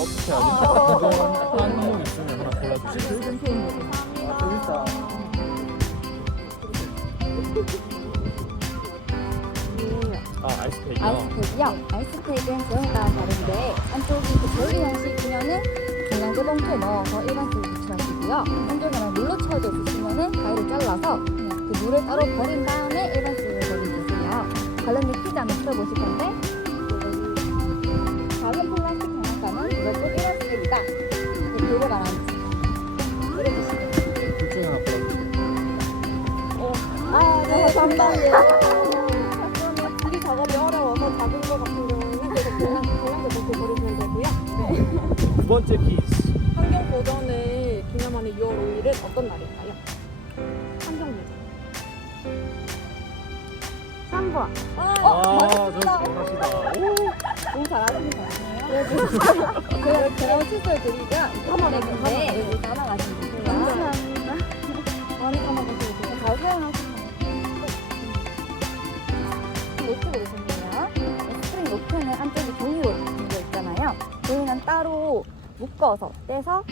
어떻게 해야 되지? 이거 한명 있으면 하나 골라주세요. 재밌다. 아 아이스팩이요. 아이스팩이요. 아이스팩은 따라 다른데 한쪽이 그 젤리 형식 이면은 중량제 봉투에 넣어서 일반 쓰레기 배출하시고요. 한쪽은 물로 채워져 있으시면은 가위로 잘라서 그냥 그 물을 따로 버린 다음에 일반 쓰레기 버리면 되세요. 관련 퀴즈 한번 풀어보실 건데 일반 쓰레기다. 이게 그거 말하는 그려주시면 둘 중에 하나. 아, 네, 감사합니다. 길이 작업이 어려워서 작은 거 같은 경우는 계속 골랑 골랑도 넣고 버리시면 되고요. 두 번째 퀴즈. 환경 보전을 기념하는 6월 5일은 어떤 날일까요? 환경일. 3번. 아, 좀 잘하시다. 오. 너무 잘하시는 거 아니에요? 제가 제가 칫솔 드리고요. 하나 내는데 여기 담아가시면 되세요. 감사합니다. 많이 돼요. 잘 사용하시면 노트 보시면요. 스프링 노트는 안쪽이 종이로 되어 있잖아요. 종이는 따로 묶어서 떼서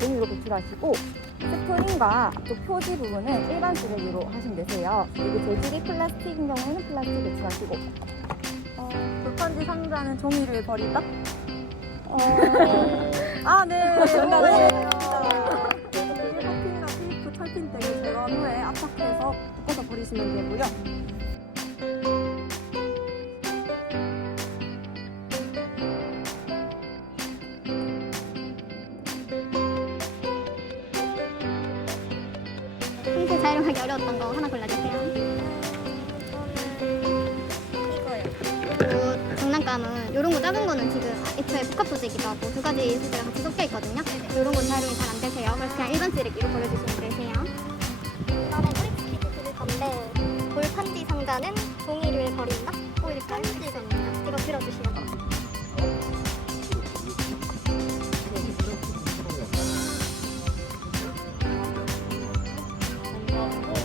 종이로 배출하시고 스프링과 앞쪽 표지 부분은 일반 쓰레기로 하시면 되세요. 그리고 재질이 플라스틱인 경우에는 플라스틱 배출하시고 불판지 상자는 종이를 버린다? 어... 아, 네. 정답이에요. 커피나 테이프, 철핀 등을 제거한 후에 압착해서 묶어서 버리시면 되고요. 평소 사용하기 어려웠던 거 하나 골라주세요. 작은 거는 지금 애초에 복합 소재이기도 하고 두 가지 소재가 같이 섞여 있거든요. 이런 건 사용이 잘 안 되세요. 그래서 그냥 일반 쓰레기로 버려주시면 되세요. 그다음에 뿌리 퀴즈 드릴 건데 볼판지 상자는 종이를 버린다? 어, 이렇게 편지거든요. 이거 들어주시면 돼요.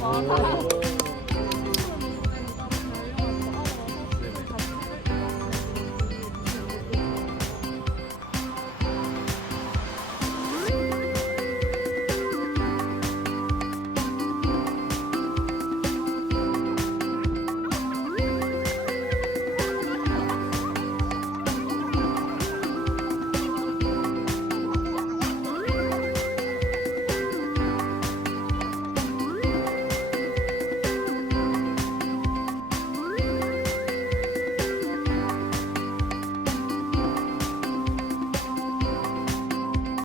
오.